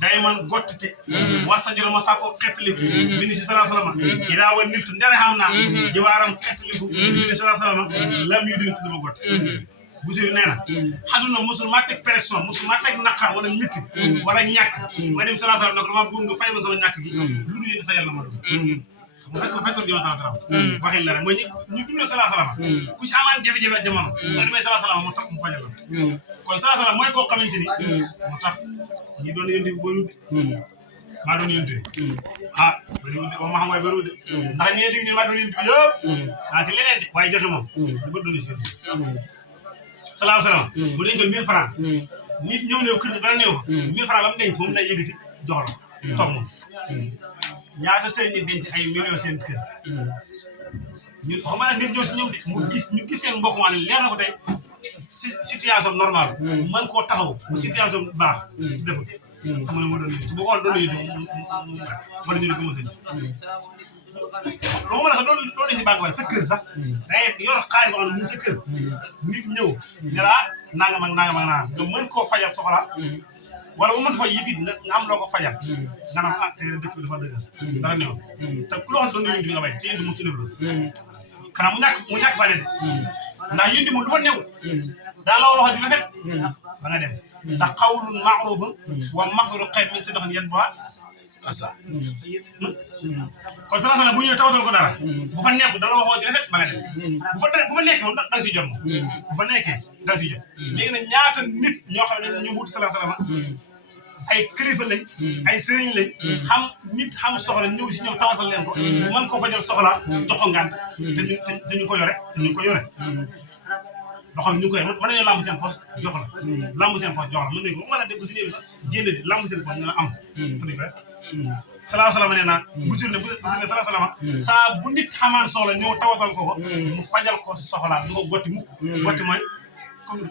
dayman gottete wasajiro ma sako xetliku ministre sallallahu alaihi wasallam ila wal nit ndere xamna jiwaram xetliku ministre sallallahu alaihi wasallam lam yudin tuduma gott Boussirou nee na xaduna musul ma teg pression musul ma teg naqar wala métti wala ñàkk ma dem sallallahu alayhi wasallam ne ko dama bëgg nga fayal ma sama ñàkk gi lu dul yéen fayal la ma doon fekkoon jëma sallallahu alayhi wasallam waxin la rek mooy ñu dundee sallallahu alayhi wasallam ku ci amaan jafe-jafe jamono soo demee sallallahu alayhi wasallam mu tax mu fajal la kon sallallahu alayhi wasallam mooy koo xamante ni mu tax ñi doon yëndi bëriwul de maa doon yëndi ah bëriwul de ma xam waaye bëriwul de ndax ñee dig ñu maa doon yëndi bi yëpp si leneen de waaye joxe moom di bët doon si salaahu salaam bu dencoon 1000 francs nit ñëw néew kër dara néew 1000 francs ba mu denc moom lay yëgati jox la toog moom ñaata sëñ ñi denc ay millions seen kër ñu xam nga nit ñëw si ñoom de ñu gis seen mbokk maa ne leer na ko tey si situation normale mën koo taxaw bu situation baax su defut xam nga moo doon yëngu boo ko doon yëngu wala ñu ne ko sëñ loo mën a sax doo denc banque waaye sa kër sax day yor xaalis boo xam ne mu sa kër nit ñëw ne la nangam ak nangam ak nangam nga mën koo fajal soxla wala bu mën fa yëpp it nga am loo ko fajal nga naan ah tey dëkk bi dafa dëgg dara néew te ku loo xam doon yëngu di nga bay te yëngu mu ci def loolu xanaa mu ñàkk faa de ndax yëngu moom du fa néew daa la wax ju rafet ba nga dem ndax qawlun ma'rufun wa maghfiru khayrun min sadaqatin yatba'uha asa kon sallallahu bu ñëwee tawatal ko dara bu fa nekk dala waxoo ji rafet ba nga dem bu fa nekkee moom da nga si jot moom bu fa nekkee da nga si jot léegi nag ñaata nit ñoo xam ne ñu wut sallallahu ay kilifa lañ ay sëriñ lañ xam nit xam soxla ñëw si ñoom tawatal leen ko mën ko fajal soxla jox ko ngànt te ñu ko yore loo xam ñu koy mën nañoo lamb seen poste jox la lamb seen poste jox la mën nañu ko mën a dégg ko si néew sax génn di lamb seen poste ñu la am te duñ ko def salaahu salaam nee naa bu jur ne salaahu salaam saa bu nit xamaan soxla ñëw tawatal ko mu fajal ko soxla du ko gotti mukk gotti mooy comme